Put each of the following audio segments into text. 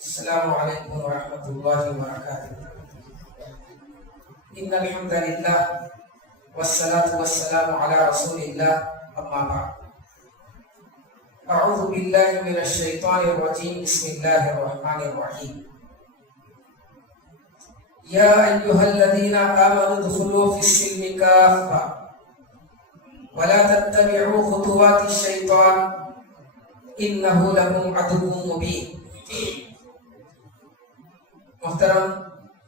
السلام علیکم ورحمۃ اللہ وبرکاتہ۔ ان الحمد للہ والصلاة والسلام علی رسول اللہ، اما بعد۔ اعوذ باللہ من الشیطان الرجیم، بسم اللہ الرحمن الرحیم۔ یا ایھا الذین آمنوا ادخلوا فی السلم کافۃ ولا تتبعوا خطوات الشیطان انہ لکم عدو مبین۔ محترم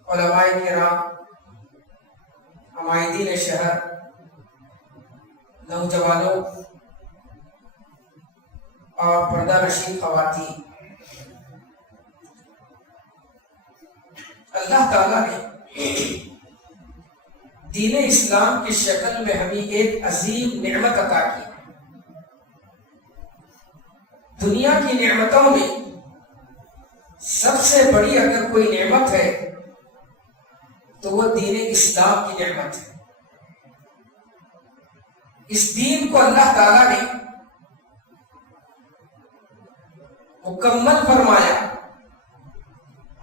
علماء کرام، عمائدین شہر، نوجوانوں اور پردہ نشین خواتین، اللہ تعالیٰ نے دین اسلام کی شکل میں ہمیں ایک عظیم نعمت عطا کی۔ دنیا کی نعمتوں میں سب سے بڑی اگر کوئی نعمت ہے تو وہ دین اسلام کی نعمت ہے۔ اس دین کو اللہ تعالیٰ نے مکمل فرمایا،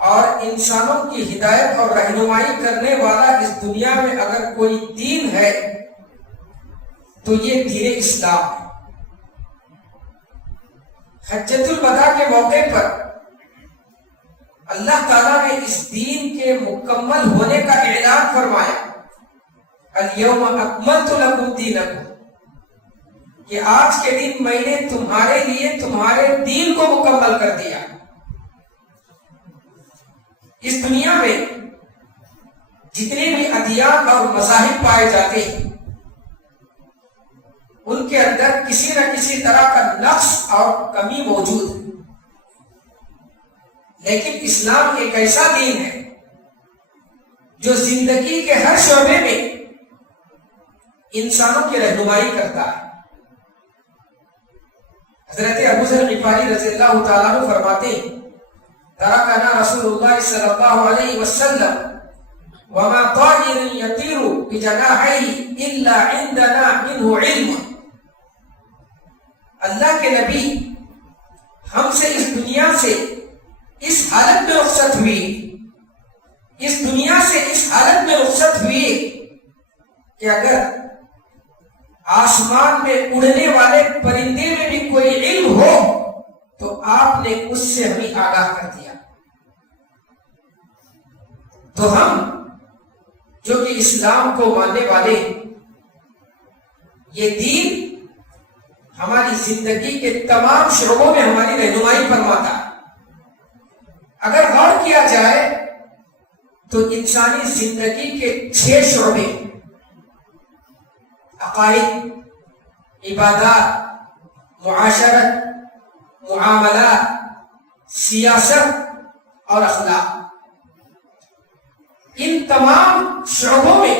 اور انسانوں کی ہدایت اور رہنمائی کرنے والا اس دنیا میں اگر کوئی دین ہے تو یہ دین اسلام ہے۔ حجۃ الوداع کے موقع پر اللہ تعالیٰ نے اس دین کے مکمل ہونے کا اعلان فرمایا، الیوم اکملت لکم دینکم، کہ آج کے دن میں نے تمہارے لیے تمہارے دین کو مکمل کر دیا۔ اس دنیا میں جتنے بھی ادیان اور مذاہب پائے جاتے ہیں ان کے اندر کسی نہ کسی طرح کا نقص اور کمی موجود ہے، لیکن اسلام ایک ایسا دین ہے جو زندگی کے ہر شعبے میں انسانوں کی رہنمائی کرتا ہے۔ حضرت ابو ذر غفاری رضی اللہ تعالیٰ عنہ فرماتے ہیں، ترکنا رسول اللہ صلی اللہ علیہ وسلم وما طائر یطیر بجناحیہ الا عندنا منہ علم۔ اللہ کے نبی ہم سے اس دنیا سے اس حالت میں رخصت ہوئی، اس دنیا سے اس حالت میں رخصت ہوئی کہ اگر آسمان میں اڑنے والے پرندے میں بھی کوئی علم ہو تو آپ نے اس سے ہمیں آگاہ کر دیا۔ تو ہم جو کہ اسلام کو ماننے والے، یہ دین ہماری زندگی کے تمام شعبوں میں ہماری رہنمائی فرماتا ہے۔ اگر غور کیا جائے تو انسانی زندگی کے 6 شعبے، عقائد، عبادات، معاشرت، معاملات، سیاست اور اخلاق، ان تمام شعبوں میں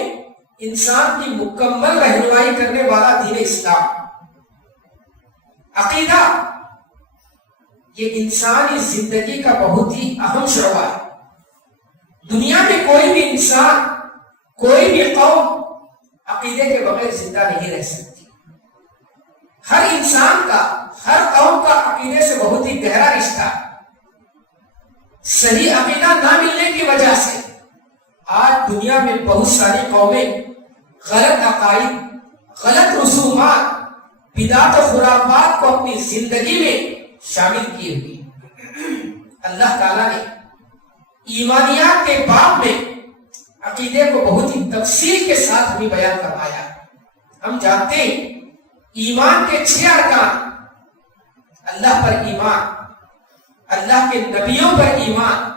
انسان کی مکمل رہنمائی کرنے والا دین اسلام۔ عقیدہ یہ انسانی زندگی کا بہت ہی اہم شعبہ ہے۔ دنیا میں کوئی بھی انسان، کوئی بھی قوم عقیدے کے بغیر زندہ نہیں رہ سکتی۔ ہر انسان کا، ہر قوم کا عقیدے سے بہت ہی گہرا رشتہ ہے۔ صحیح عقیدہ نہ ملنے کی وجہ سے آج دنیا میں بہت ساری قومیں غلط عقائد، غلط رسومات، بدعت و خرافات کو اپنی زندگی میں شامل کیے ہوئی۔ اللہ تعالیٰ نے ایمانیات کے باب میں عقیدے کو بہت ہی تفصیل کے ساتھ بھی بیان فرمایا۔ ہم جانتے ہیں ایمان کے 6 ارکان، اللہ پر ایمان، اللہ کے نبیوں پر ایمان،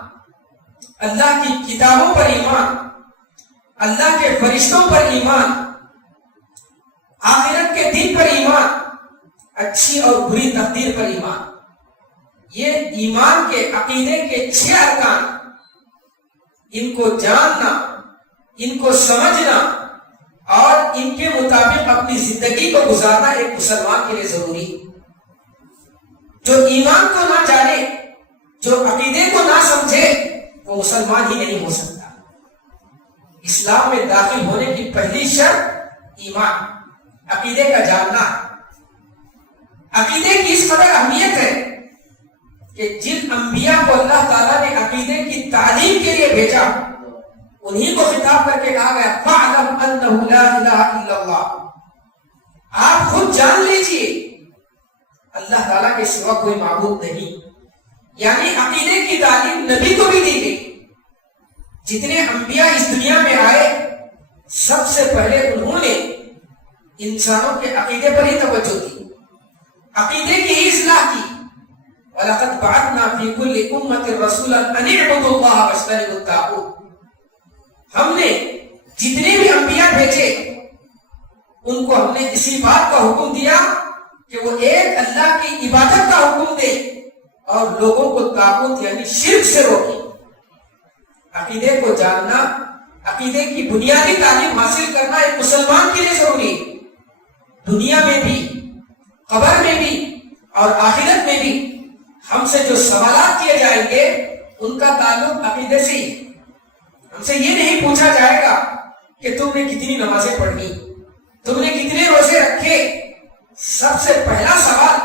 اللہ کی کتابوں پر ایمان، اللہ کے فرشتوں پر ایمان، آخرت کے دن پر ایمان، اچھی اور بری تقدیر پر ایمان۔ یہ ایمان کے عقیدے کے 6 ارکان، ان کو جاننا، ان کو سمجھنا اور ان کے مطابق اپنی زندگی کو گزارنا ایک مسلمان کے لیے ضروری ہے۔ جو ایمان کو نہ جانے، جو عقیدے کو نہ سمجھے، وہ مسلمان ہی نہیں ہو سکتا۔ اسلام میں داخل ہونے کی پہلی شرط ایمان، عقیدے کا جاننا۔ عقیدے کی اس قدر اہمیت ہے کہ جن انبیاء کو اللہ تعالیٰ نے عقیدے کی تعلیم کے لیے بھیجا انہی کو خطاب کر کے کہا گیا فَاعْلَمْ أَنَّهُ لَا إِلَهَ إِلَّا اللَّهُ، آپ خود جان لیجئے اللہ تعالیٰ کے سوا کوئی معبود نہیں. یعنی عقیدے کی تعلیم نبی کو بھی دی گئی. جتنے انبیاء اس دنیا میں آئے سب سے پہلے انہوں نے انسانوں کے عقیدے پر ہی توجہ دی، عقیدے کی ہی اصلاح کی. وَلَقَدْ بَعَثْنَا فِي كُلِّ أُمَّةٍ رَسُولًا أَنِ اعْبُدُوا اللَّهَ وَاجْتَنِبُوا الطَّاغُوتَ. ہم نے جتنے بھی انبیاء بھیجے ان کو ہم نے اسی بات کا حکم دیا کہ وہ ایک اللہ کی عبادت کا حکم دے اور لوگوں کو طاغوت یعنی شرک سے روکے. عقیدے کو جاننا، عقیدے کی بنیادی تعلیم حاصل کرنا ایک مسلمان کے لیے ضروری ہے. دنیا میں بھی، قبر میں بھی اور آخرت میں بھی ہم سے جو سوالات کیے جائیں گے ان کا تعلق عقیدے سے ہی. ہم سے یہ نہیں پوچھا جائے گا کہ تم نے کتنی نمازیں پڑھی، تم نے کتنے روزے رکھے. سب سے پہلا سوال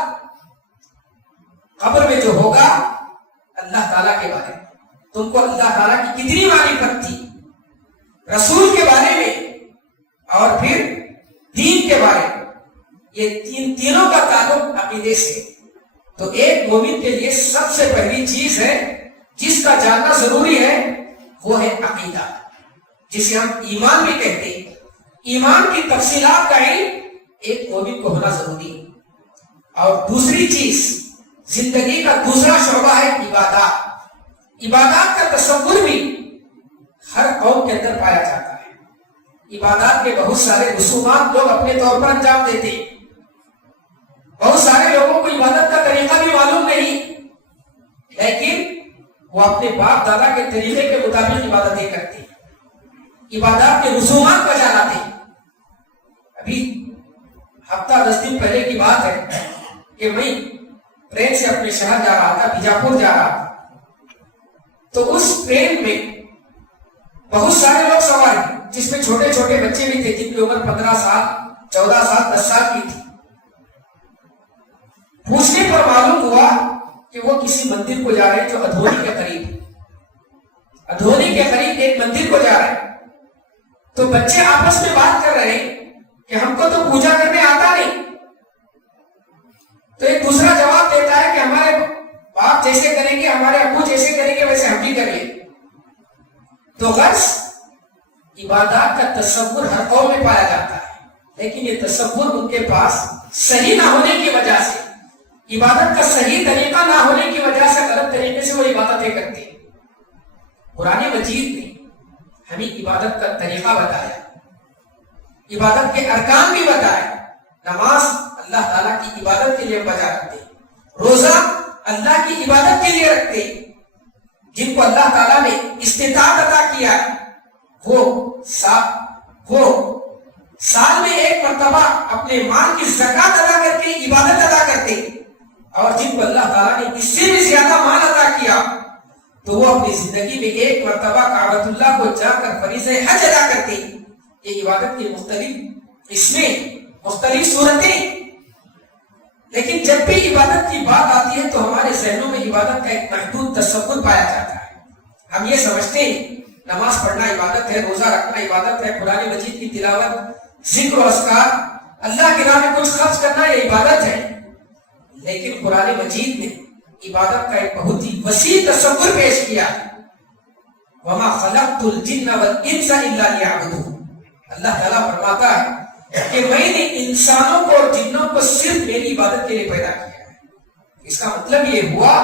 قبر میں جو ہوگا اللہ تعالیٰ کے بارے میں، تم کو اللہ تعالیٰ کی کتنی معرفت تھی، رسول کے بارے میں اور پھر دین کے بارے میں. یہ تینوں کا تعلق عقیدے سے. تو ایک مومن کے لیے سب سے پہلی چیز ہے جس کا جاننا ضروری ہے وہ ہے عقیدہ، جسے ہم ایمان بھی کہتے ہیں. ایمان کی تفصیلات کا علم ایک مومن کو ہونا ضروری ہے. اور دوسری چیز، زندگی کا دوسرا شعبہ ہے عبادات. عبادات کا تصور بھی ہر قوم کے اندر پایا جاتا ہے. عبادات کے بہت سارے رسومات لوگ اپنے طور پر انجام دیتے ہیں. بہت سارے لوگوں کو عبادت کا طریقہ بھی معلوم نہیں، لیکن وہ اپنے باپ دادا کے طریقے کے مطابق عبادتیں کرتے ہیں، عبادات کے رسومات بجا لاتے ہیں. ابھی ہفتہ 10 دن پہلے کی بات ہے کہ میں ٹرین سے اپنے شہر جا رہا تھا، بیجاپور جا رہا تھا. تو اس ٹرین میں بہت سارے لوگ سوار ہیں جس میں چھوٹے چھوٹے بچے بھی تھے جن کی عمر 15 سال 14 سال 10 سال کی تھی. پوچھنے پر معلوم ہوا کہ وہ کسی مندر کو جا رہے ہیں جو ادھونی کے قریب ہے. ادھونی کے قریب ایک مندر کو جا رہے ہیں. تو بچے آپس میں بات کر رہے ہیں کہ ہم کو تو پوجا کرنے آتا نہیں. تو ایک دوسرا جواب دیتا ہے کہ ہمارے باپ جیسے کریں گے، ہمارے ابو جیسے کریں گے ویسے ہم بھی کریے. تو غرض عبادات کا تصور ہر قوم میں پایا جاتا ہے، لیکن یہ تصور ان کے پاس صحیح نہ ہونے کی وجہ سے، عبادت کا صحیح طریقہ نہ ہونے کی وجہ سے غلط طریقے سے وہ عبادتیں کرتے ہیں. قرآن مجید نے ہمیں عبادت کا طریقہ بتایا، عبادت کے ارکان بھی بتائے. نماز اللہ تعالیٰ کی عبادت کے لیے بجا رکھتے ہیں، روزہ اللہ کی عبادت کے لیے رکھتے ہیں. جن کو اللہ تعالیٰ نے استطاعت عطا کیا ہے وہ سال میں ایک مرتبہ اپنے مال کی زکات ادا کر کے عبادت ادا کرتے ہیں. اور جن کو اللہ تعالیٰ نے اس سے بھی زیادہ مال عطا کیا تو وہ اپنی زندگی میں ایک مرتبہ کعبۃ اللہ کو جا کر فریضہ حج ادا کرتے ہیں. یہ عبادت کی مختلف قسمیں، مختلف صورتیں. لیکن جب بھی عبادت کی بات آتی ہے تو ہمارے ذہنوں میں عبادت کا ایک محدود تصور پایا جاتا ہے. ہم یہ سمجھتے ہیں نماز پڑھنا عبادت ہے، روزہ رکھنا عبادت ہے، قرآن مجید کی تلاوت، ذکر و اذکار، اللہ کے راہ میں کچھ خرچ کرنا یہ عبادت ہے. لیکن قرآن مجید نے عبادت کا ایک بہت ہی وسیع تصور پیش کیا. وَمَا خَلَقْتُ الْجِنَّ وَالْإِنسَ إِلَّا لِيَعْبُدُونِ. اللہ تعالیٰ فرماتا ہے کہ میں نے انسانوں کو اور جنوں کو صرف میری عبادت کے لیے پیدا کیا ہے. اس کا مطلب یہ ہوا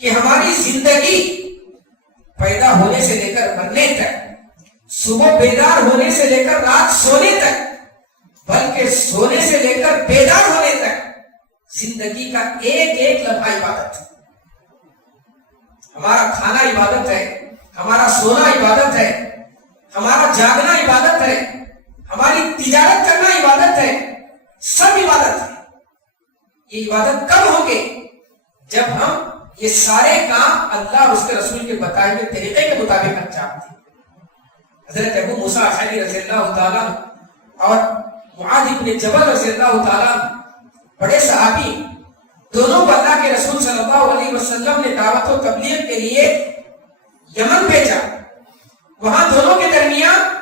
کہ ہماری زندگی پیدا ہونے سے لے کر مرنے تک، صبح بیدار ہونے سے لے کر رات سونے تک، بلکہ سونے سے لے کر بیدار ہونے تک زندگی کا ایک ایک لمحہ عبادت ہے. ہمارا کھانا عبادت ہے، ہمارا سونا عبادت ہے، ہمارا جاگنا عبادت ہے، ہماری تجارت کرنا عبادت ہے، سب عبادت ہے. یہ عبادت کب ہوں گے؟ جب ہم یہ سارے کام اللہ اور اس کے رسول کے بتائے ہوئے طریقے کے مطابق انجام دیں. حضرت ابو موسیٰ اشعری رضی اللہ تعالیٰ اور معاذ بن جبل رضی اللہ تعالیٰ بڑے صحابی، دونوں کو اللہ کے رسول صلی اللہ علیہ وسلم نے دعوت و تبلیغ کے لیے یمن بھیجا. وہاں دونوں کے درمیان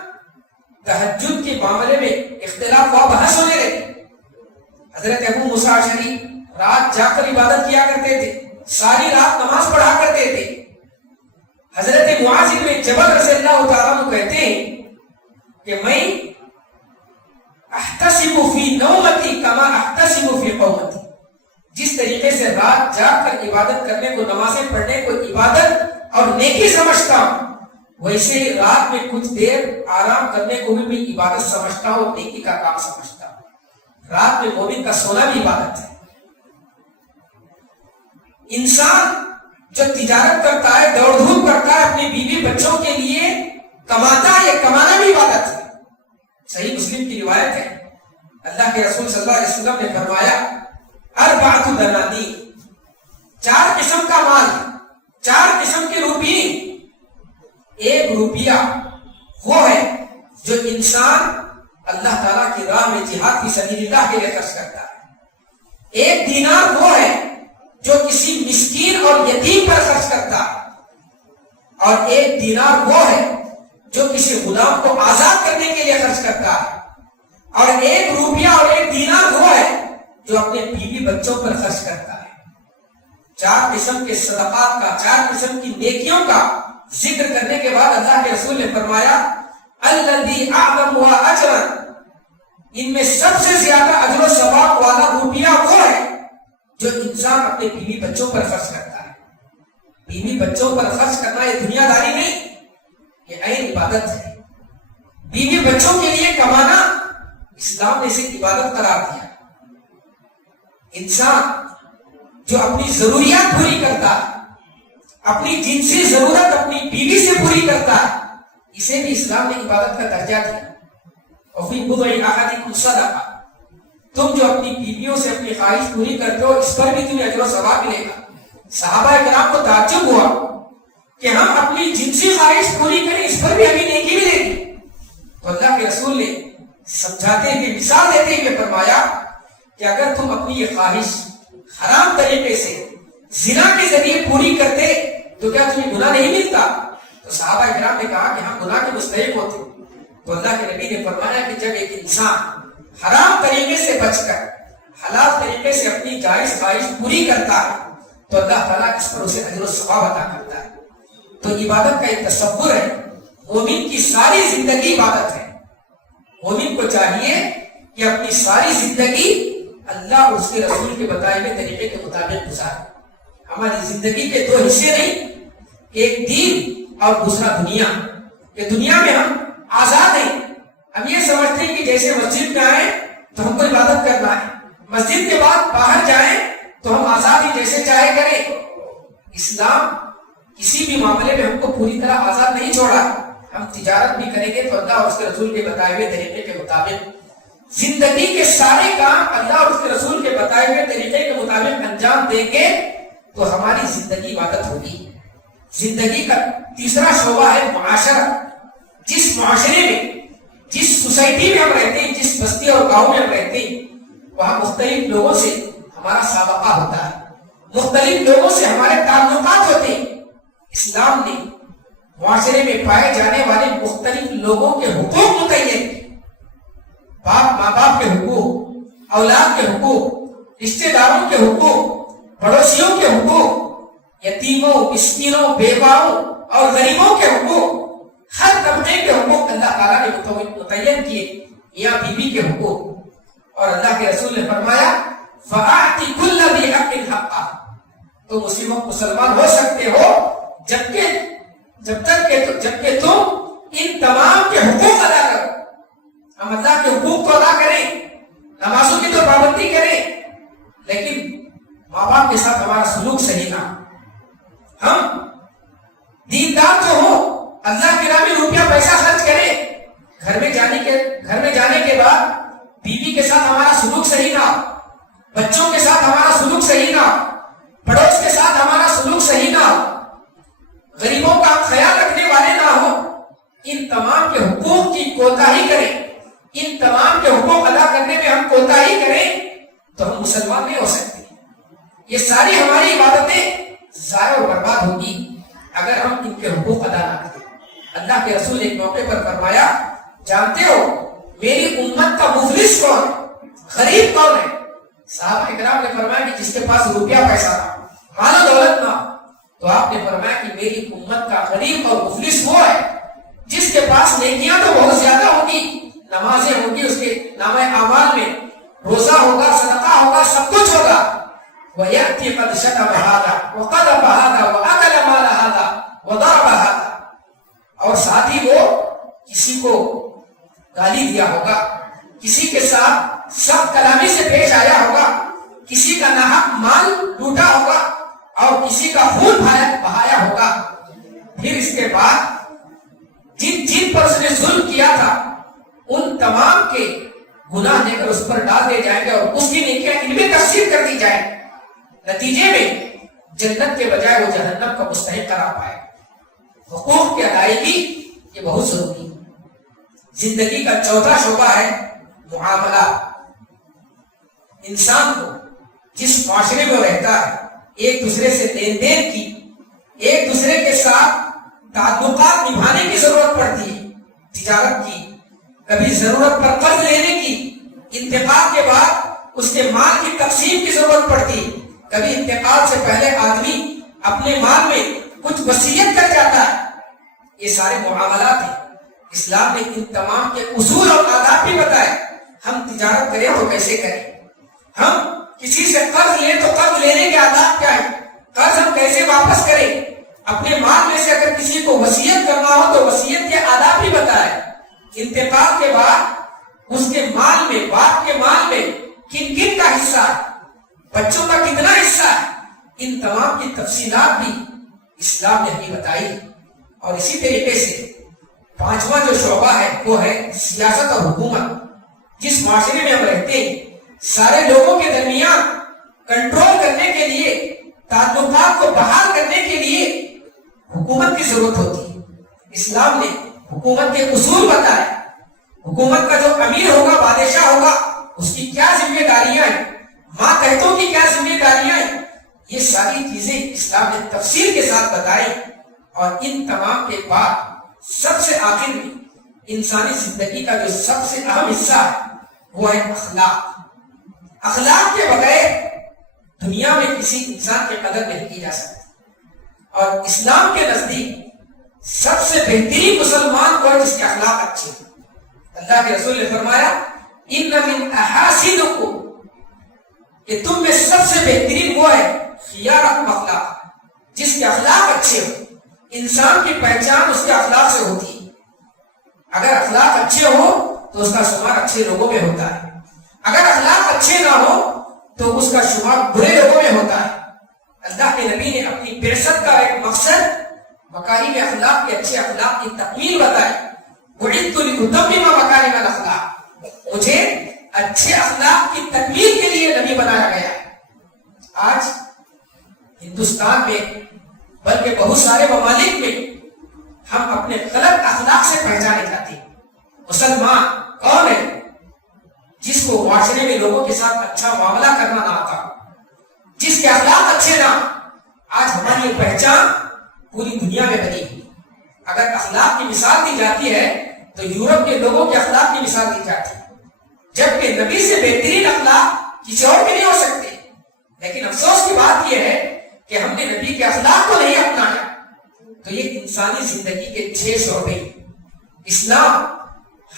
تہجد کے معاملے میں اختلاف ہوا، بحث ہونے لگی. حضرت ابو موسیٰ اشعری رات جا کر عبادت کیا کرتے تھے، ساری رات نماز پڑھا کرتے تھے. حضرت معاذ بن جبل رضی اللہ تعالیٰ عنہ کہتے ہیں کہ میں احتسب فی نومتی کما احتسب فی قومتی، جس طریقے سے رات جاگ کر عبادت کرنے کو، نمازیں پڑھنے کو عبادت اور نیکی سمجھتا ہوں، ویسے ہی رات میں کچھ دیر آرام کرنے کو بھی میں عبادت سمجھتا ہوں اور نیکی کا کام سمجھتا ہوں. رات میں مومن کا سونا بھی عبادت ہے. انسان جو تجارت کرتا ہے، دوڑ دھوپ کرتا ہے، اپنی بیوی بچوں کے لیے کماتا ہے، یہ کمانا بھی عبادت ہے. صحیح مسلم کی روایت ہے، اللہ کے رسول صلی اللہ علیہ وسلم نے فرمایا اربعۃ دنانیر، 4 قسم کا مال، 4 قسم کے روپیے. ایک روپیہ وہ ہے جو انسان اللہ تعالیٰ کی راہ میں جہاد فی سبیل اللہ کے لیے خرچ کرتا ہے. ایک دینار وہ ہے جو کسی مسکین اور یتیم پر خرچ کرتا ہے. اور ایک دینار وہ ہے جو کسی غلام کو آزاد کرنے کے لیے خرچ کرتا ہے. اور ایک روپیہ اور ایک دینار وہ ہے جو اپنے بیوی بچوں پر خرچ کرتا ہے. 4 قسم کے صدقات کا، 4 قسم کی نیکیوں کا ذکر کرنے کے بعد اللہ کے رسول نے فرمایا الذی اعظم اجرا، ان میں سب سے زیادہ اجر و ثواب والا روپیہ وہ ہے جو انسان اپنے بیوی بچوں پر خرچ کرتا ہے. بیوی بچوں پر خرچ کرنا یہ دنیا داری نہیں، یہ عین عبادت ہے. بیوی بچوں کے لیے کمانا اسلام نے اسے عبادت قرار دیا. انسان جو اپنی ضروریات پوری کرتا ہے، اپنی جنسی ضرورت اپنی بیوی سے پوری کرتا ہے، اسے بھی اسلام نے عبادت کا درجہ دیا. وفی بضع احدکم صدقہ، تم جو اپنی بیویوں سے اپنی خواہش پوری کرتے ہو اس پر بھی تمہیں اجر و ثواب ملے گا. صحابہ کرام کو تعجب ہوا کہ ہم اپنی جنسی خواہش پوری کریں اس پر بھی ہمیں نیکی ملے گی. تو اللہ کے رسول نے سمجھاتے ہوئے، مثال دیتے ہوئے فرمایا کہ اگر تم اپنی یہ خواہش حرام طریقے سے زنا کے ذریعے پوری کرتے تو کیا تمہیں گناہ نہیں ملتا؟ تو صحابہ کرام نے کہا کہ ہم گناہ کے مستحق ہوتے. تو اللہ کے نبی نے فرمایا کہ جب ایک انسان حرام طریقے سے بچ کر حلال طریقے سے اپنی جائز خواہش پوری کرتا ہے تو اللہ تعالیٰ اس پر اسے اجر و ثواب عطا کرتا ہے. تو عبادت کا ایک تصور ہے، مومن کی ساری زندگی عبادت ہے. مومن کو چاہیے کہ اپنی ساری زندگی اللہ اور اس کے رسول کے بتائے ہوئے طریقے کے مطابق گزارے. ہماری زندگی کے 2 حصے نہیں، ایک دین اور دوسرا دنیا. کہ دنیا میں ہم آزاد ہیں، ہم یہ سمجھتے ہیں کہ جیسے مسجد میں آئیں تو ہم کو عبادت کرنا ہے، مسجد کے بعد باہر جائیں تو ہم آزاد ہیں، جیسے چاہے کریں. اسلام کسی بھی معاملے میں ہم کو پوری طرح آزاد نہیں چھوڑا. ہم تجارت بھی کریں گے تو اللہ اور اس کے رسول کے بتائے ہوئے طریقے کے مطابق. زندگی کے سارے کام اللہ اور اس کے رسول کے بتائے ہوئے طریقے کے مطابق انجام دیں گے تو ہماری زندگی عبادت ہوگی. زندگی کا تیسرا شعبہ ہے معاشرہ. جس معاشرے میں، جس سوسائٹی میں ہم رہتے ہیں، جس بستی اور گاؤں میں ہم رہتے ہیں، وہاں مختلف لوگوں سے ہمارا سابقہ ہوتا ہے، مختلف لوگوں سے ہمارے تعلقات ہوتے ہیں. اسلام نے معاشرے میں پائے جانے والے مختلف لوگوں کے حقوق متعین کیے. باپ ماں باپ کے حقوق، اولاد کے حقوق، رشتہ داروں کے حقوق، پڑوسیوں کے حقوق، یتیموں، مسکینوں، بیواؤں اور غریبوں کے حقوق، ہر طبقے کے حقوق اللہ تعالیٰ نے متعین کیے. یا بیوی کے حقوق. اور اللہ کے رسول نے فرمایا فَآتِ كُلَّ ذِي حَقٍّ حَقَّهُ، تو مسلمان ہو سکتے ہو جب تک کہ تم ان تمام کے حقوق ادا کرو. ہم اللہ کے حقوق کو ادا کریں، نمازوں کی تو پابندی کریں، لیکن ماں باپ کے ساتھ ہمارا سلوک صحیح نہ. ہم دیندار تو ہوں، اللہ کے نام میں روپیہ پیسہ خرچ کریں، گھر میں جانے کے بعد بیوی کے ساتھ ہمارا سلوک صحیح نہ، بچوں کے ساتھ ہمارا سلوک صحیح نہ، پڑوس کے ساتھ ہمارا سلوک صحیح نہ، غریبوں کا خیال رکھنے والے نہ ہو. ان تمام کے حقوق کی کوتاہی کریں، ان تمام کے حقوق ادا کرنے میں ہم کوتاہی کریں تو ہم مسلمان نہیں ہو سکتے. یہ ساری ہماری عبادتیں حقوق ادا نہ کیے۔ اللہ کے رسول ایک موقع پر فرمایا، جانتے ہو میری امت کا مفلس کون ہے، غریب کون ہے؟ صحابہ کرام نے فرمایا کہ جس کے پاس روپیہ پیسہ نہ، مال و دولت نہ۔ تو آپ نے فرمایا کہ میری امت کا غریب اور مفلس وہ ہے جس کے پاس نیکیاں تو بہت زیادہ ہوگی، نمازیں ہوگی اس کے نامہ اعمال میں، روزہ ہوگا، صدقہ ہوگا، سب کچھ ہوگا، وَيَأْتِي قَدْ شَتَمَ هَذَا وَقَذَفَ هَذَا وَأَكَلَ مَالَ هَذَا وَضَرَبَ هَذَا، اور ساتھ ہی وہ کسی کو گالی دیا ہوگا، کسی کے ساتھ سخت کلامی سے پیش آیا ہوگا، کسی کا ناحق مال لوٹا ہوگا اور کسی کا خون بہایا ہوگا۔ پھر اس کے بعد جن پر اس نے ظلم کیا تھا ان تمام کے گناہ لے کر اس پر ڈال دیے جائیں گے اور اس کی نیکیاں ان میں تقسیم کر دی جائیں۔ نتیجے میں جنت کے بجائے وہ جہنم کا مستحق قرار پائے۔ حقوق کی ادائیگی یہ بہت ضروری ہے۔ زندگی کا چوتھا شعبہ ہے معاملہ۔ انسان کو جس معاشرے میں رہتا ہے ایک دوسرے سے لین دین کی، ایک دوسرے کے ساتھ تعلقات نبھانے کی ضرورت پڑتی ہے، تجارت کی، کبھی ضرورت پر قرض لینے کی، انتقال کے بعد اس کے مال کی تقسیم کی ضرورت پڑتی ہے، کبھی انتقال سے پہلے آدمی اپنے مال میں کچھ وصیت کر جاتا ہے۔ یہ سارے معاملات ہیں۔ اسلام نے ان تمام کے اصول اور آداب بھی بتائے۔ ہم تجارت کریں تو کیسے کریں، ہم کسی سے قرض لیں تو قرض لینے کے آداب کیا ہے، قرض ہم کیسے واپس کریں، اپنے مال میں سے اگر کسی کو وصیت کرنا ہو تو وصیت کے آداب بھی بتائے۔ انتقال کے بعد اس کے مال میں، باپ کے مال میں کن کن کا حصہ ہے، بچوں کا کتنا حصہ ہے، ان تمام کی تفصیلات بھی اسلام نے ہمیں بتائی۔ اور اسی طریقے سے پانچواں جو شعبہ ہے وہ ہے سیاست اور حکومت۔ جس معاشرے میں ہم رہتے ہیں سارے لوگوں کے درمیان کنٹرول کرنے کے لیے، تعلقات کو بحال کرنے کے لیے حکومت کی ضرورت ہوتی ہے۔ اسلام نے حکومت کے اصول بتائے۔ حکومت کا جو امیر ہوگا، بادشاہ ہوگا، اس کی کیا ذمہ داریاں ہیں، ماتحتوں کی کیا ذمہ داریاں ہیں، یہ ساری چیزیں اسلام نے تفصیل کے ساتھ بتائی۔ اور ان تمام کے بعد سب سے آخر میں انسانی زندگی کا جو سب سے اہم حصہ ہے وہ ہے اخلاق۔ اخلاق کے بغیر دنیا میں کسی انسان کی قدر نہیں کی جا سکتی۔ اور اسلام کے نزدیک سب سے بہترین مسلمان کو ہے جس کے اخلاق اچھے ہیں۔ اللہ کے رسول نے فرمایا ان من احاسنکم، کہ تم میں سب سے بہترین وہ ہے خیارکم اخلاق، جس کے اخلاق اچھے ہو۔ انسان کی پہچان اس کے اخلاق سے ہوتی ہے۔ اگر اخلاق اچھے ہو تو اس کا شمار اچھے لوگوں میں ہوتا ہے، اگر اخلاق اچھے نہ ہو تو اس کا شمار برے لوگوں میں ہوتا ہے۔ اللہ کے نبی نے اپنی بعثت کا ایک مقصد مکارم اخلاق کے اچھے اخلاق کی تکمیل بتائی۔ بعثت لأتمم مکارم الاخلاق، مجھے اچھے اخلاق کی تکمیل کے لیے نبی بنایا گیا۔ آج ہندوستان میں بلکہ بہت سارے ممالک میں ہم اپنے غلط اخلاق سے پہچانے جاتے ہیں۔ مسلمان کون ہے؟ جس کو معاشرے میں لوگوں کے ساتھ اچھا معاملہ کرنا نہ آتا، جس کے اخلاق اچھے نہ۔ آج ہماری یہ پہچان پوری دنیا میں بنی ہے۔ اگر اخلاق کی مثال دی جاتی ہے تو یورپ کے لوگوں کے اخلاق کی مثال دی جاتی ہے، جبکہ نبی سے بہترین اخلاق کسی اور کے نہیں ہو سکتے۔ لیکن افسوس کی بات یہ ہے کہ ہم نے نبی کے اخلاق کو نہیں اپنایا۔ تو یہ انسانی زندگی کے 6 شعبے۔ اسلام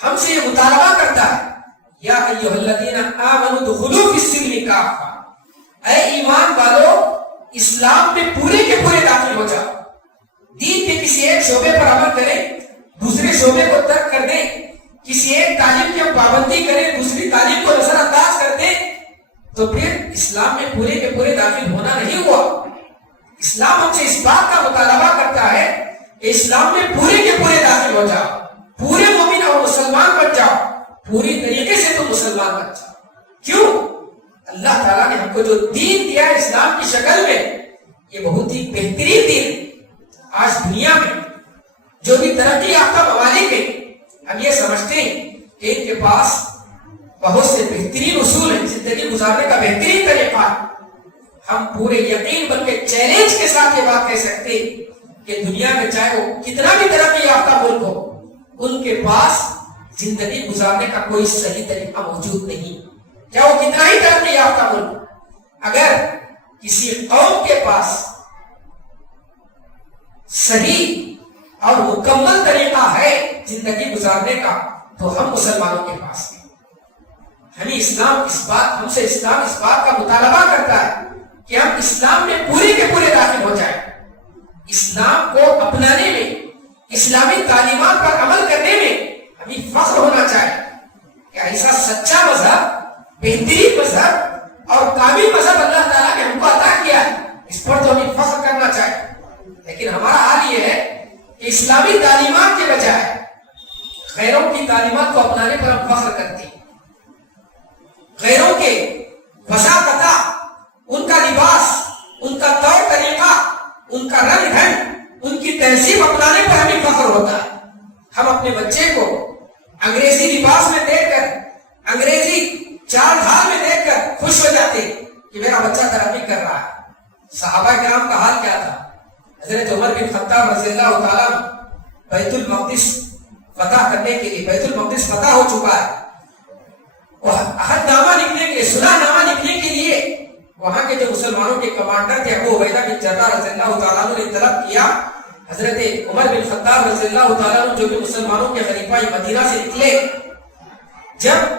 ہم سے یہ مطالبہ کرتا ہے یا ایھا الذین آمنوا ادخلوا فی السلم کافہ، اے ایمان والو اسلام میں پورے کے پورے داخل ہو جاؤ۔ دین کے کسی ایک شعبے پر عمل کریں، دوسرے شعبے کو ترک کر دیں، کسی ایک تعلیم کی پابندی کریں، دوسری تعلیم کو نظر انداز کر دیں، تو پھر اسلام میں پورے کے پورے داخل ہونا نہیں ہوا۔ اسلام ہم سے اس بات کا مطالبہ کرتا ہے کہ اسلام میں پورے کے پورے داخل ہو جاؤ، پورے مومن اور مسلمان بن جاؤ، پوری طریقے سے تم مسلمان بن جاؤ۔ کیوں؟ اللہ تعالیٰ نے ہم کو جو دین دیا ہے اسلام کی شکل میں، یہ بہت ہی بہترین دین ہے۔ آج دنیا میں جو بھی ترقی یافتہ ممالک ہیں، ہم یہ سمجھتے ہیں کہ ان کے پاس بہت سے بہترین اصول ہیں، زندگی گزارنے کا بہترین طریقہ ہے۔ ہم پورے یقین بلکہ چیلنج کے ساتھ یہ بات کہہ سکتے ہیں کہ دنیا میں چاہے وہ کتنا بھی ترقی یافتہ ملک ہو، ان کے پاس زندگی گزارنے کا کوئی صحیح طریقہ موجود نہیں. کیا وہ کتنا ہی ترقی یافتہ ملک، اگر کسی قوم کے پاس صحیح اور مکمل طریقہ ہے زندگی گزارنے کا، تو ہم مسلمانوں کے پاس ہیں. ہم سے اسلام اس بات کا مطالبہ کرتا ہے کہ ہم اسلام میں پورے کے پورے داخل ہو جائیں. اسلام کو اپنانے میں، اسلامی تعلیمات پر عمل کرنے میں ہمیں فخر ہونا چاہیے کہ ایسا سچا مذہب، بہترین مذہب اور کامل مذہب اللہ تعالیٰ نے ہم کو عطا کیا ہے، اس پر تو ہمیں فخر کرنا چاہیے. لیکن ہمارا حال یہ ہے کہ اسلامی تعلیمات کے بجائے غیروں کی تعلیمات کو اپنانے پر ہم فخر کرتے ہیں. غیروں کے وساطت، ان کا لباس، ان کا طور طریقہ، ان کا رنگ ڈھنگ، ان کی تہذیب اپنانے پر ہمیں فخر ہوتا ہے. ہم اپنے بچے کو انگریزی لباس میں دیکھ کر، انگریزی چال ڈھال میں دیکھ کر خوش ہو جاتے کہ میرا بچہ ترقی کر رہا ہے. صحابہ کرام کا حال کیا تھا؟ حضرت عمر بن خطاب رضی اللہ تعالیٰ بیت المقدس فتح کرنے کے لیے، بیت المقدس فتح ہو چکا ہے، عہد نامہ لکھنے کے لیے، صلح نامہ لکھنے کے لیے وہاں کے جو مسلمانوں کے کمانڈر تھے ابو عبیدہ بن جراح رضی اللہ تعالیٰ عنہ نے طلب کیا. حضرت عمر بن خطاب رضی اللہ تعالیٰ عنہ جو کہ مسلمانوں کے خلیفہ مدینہ سے نکلے، جب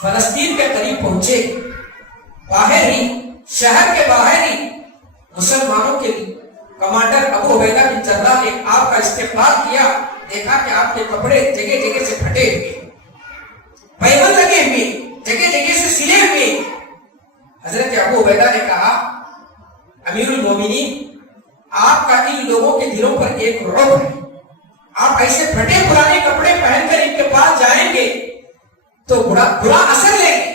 فلسطین کے قریب پہنچے، باہر ہی، شہر کے باہر ہی مسلمانوں کے کمانڈر ابو عبیدہ بن جراح نے آپ کا استقبال کیا. دیکھا کہ آپ کے کپڑے جگہ جگہ سے پھٹے ہوئے، پیبند لگے ہوئے، جگہ جگہ سے سلے ہوئے. حضرت ابو عبیدہ نے کہا، امیر المومنین، آپ کا ان لوگوں کے دلوں پر ایک رعب ہے. آپ ایسے پھٹے پرانے کپڑے پہن کر ان کے پاس جائیں گے تو برا اثر لیں گے،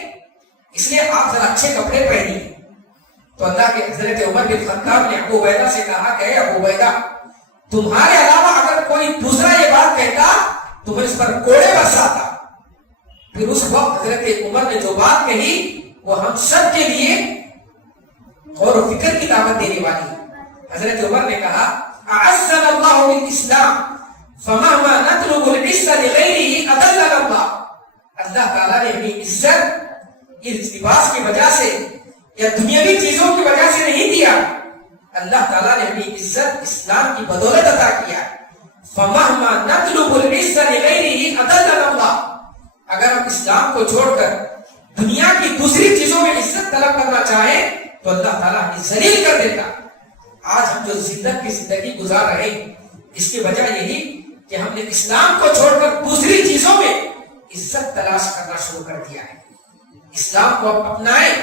اس لیے آپ ذرا اچھے کپڑے پہنیے. تو اللہ کے حضرت عمر بن خطاب نے ابو عبیدہ سے کہا کہ اے ابو عبیدہ، تمہارے علاوہ اگر کوئی دوسرا یہ بات کہتا تو میں اس پر کوڑے برساتا. پھر اس وقت حضرت عمر نے جو بات کہی وہ ہم سب کے لیے غور و فکر کی دعوت دینے والی ہے. حضرت عمر نے کہا، اعزنا اللہ بالاسلام فمہما نطلب العزت لغیرہ اذلنا اللہ. اللہ تعالیٰ نے ہمیں عزت اس لباس کی وجہ سے یا دنیاوی چیزوں کی وجہ سے نہیں دیا. اللہ تعالیٰ نے ہمیں عزت اسلام کی بدولت عطا کیا. فمہما نطلب العزت لغیرہ اذلنا اللہ. اگر ہم اسلام کو چھوڑ کر دنیا کی دوسری چیزوں میں عزت طلب کرنا چاہیں تو اللہ تعالیٰ ہمیں ذلیل کر دیتا. آج ہم جو زندگی گزار رہے ہیں اس کی وجہ یہی کہ ہم نے اسلام کو چھوڑ کر دوسری چیزوں میں عزت تلاش کرنا شروع کر دیا ہے. اسلام کو اپنائیں،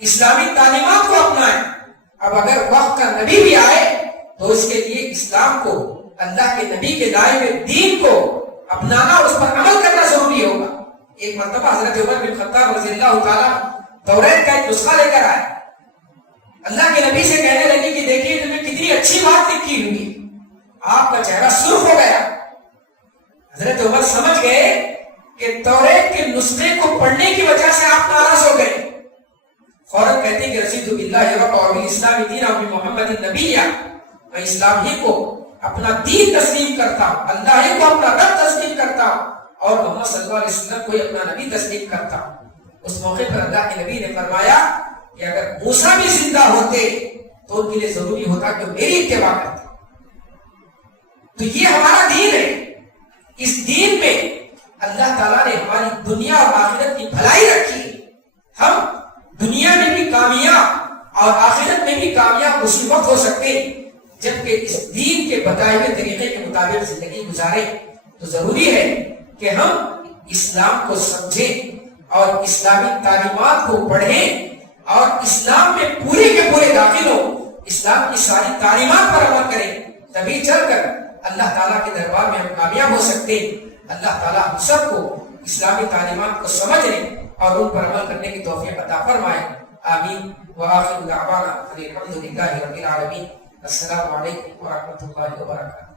اسلامی تعلیمات کو اپنائیں. اب اگر وقت کا نبی بھی آئے تو اس کے لیے اسلام کو، اللہ کے نبی کے لائے ہوئے دین کو اپنانا، اس پر عمل کرنا ضروری ہوگا. ایک مرتبہ حضرت عمر بن خطاب رضی اللہ تعالیٰ توریت کا ایک نسخہ لے کر آئے. اللہ کے نبی سے کہنے لگے کہ دیکھیے تمہیں کتنی اچھی بات لکھی ہوئی. آپ کا چہرہ سرخ ہو گیا. حضرت عمر سمجھ گئے کہ توریت کے نسخے کو پڑھنے کی وجہ سے آپ ناراض ہو گئے. فوراً کہتے ہیں کہ رسید باللہ رب اور بالاسلام دین اور محمد النبی، میں اسلام ہی کو اپنا دین تسلیم کرتا ہوں، اللہ ہی کو اپنا رب تسلیم کرتا ہوں اور محمد صلی اللہ علیہ وسلم کو اپنا نبی تسلیم کرتا ہوں. اس موقع پر اللہ کے نبی نے فرمایا کہ اگر موسیٰ بھی زندہ ہوتے تو ان کے لیے ضروری ہوتا کہ میری اتباع کرتے. تو یہ ہمارا دین ہے. اس دین میں اللہ تعالیٰ نے ہماری دنیا اور آخرت کی بھلائی رکھی ہے. ہم دنیا میں بھی کامیاب اور آخرت میں بھی کامیاب اسی وقت ہو سکتے جبکہ اس دین کے بتائے ہوئے طریقے کے مطابق زندگی گزارے. تو ضروری ہے کہ ہم اسلام کو سمجھیں اور اسلامی تعلیمات کو پڑھیں اور اسلام میں پورے کے پورے داخل ہوں، اسلام کی ساری تعلیمات پر عمل کریں. تبھی چل کر اللہ تعالیٰ کے دربار میں ہم کامیاب ہو سکتے ہیں. اللہ تعالیٰ ہم سب کو اسلامی تعلیمات کو سمجھنے اور ان پر عمل کرنے کی توفیق عطا فرمائے. آمین. وآخر دعوانا الحمد للہ رب العالمین. السلام علیکم ورحمۃ اللہ وبرکاتہ.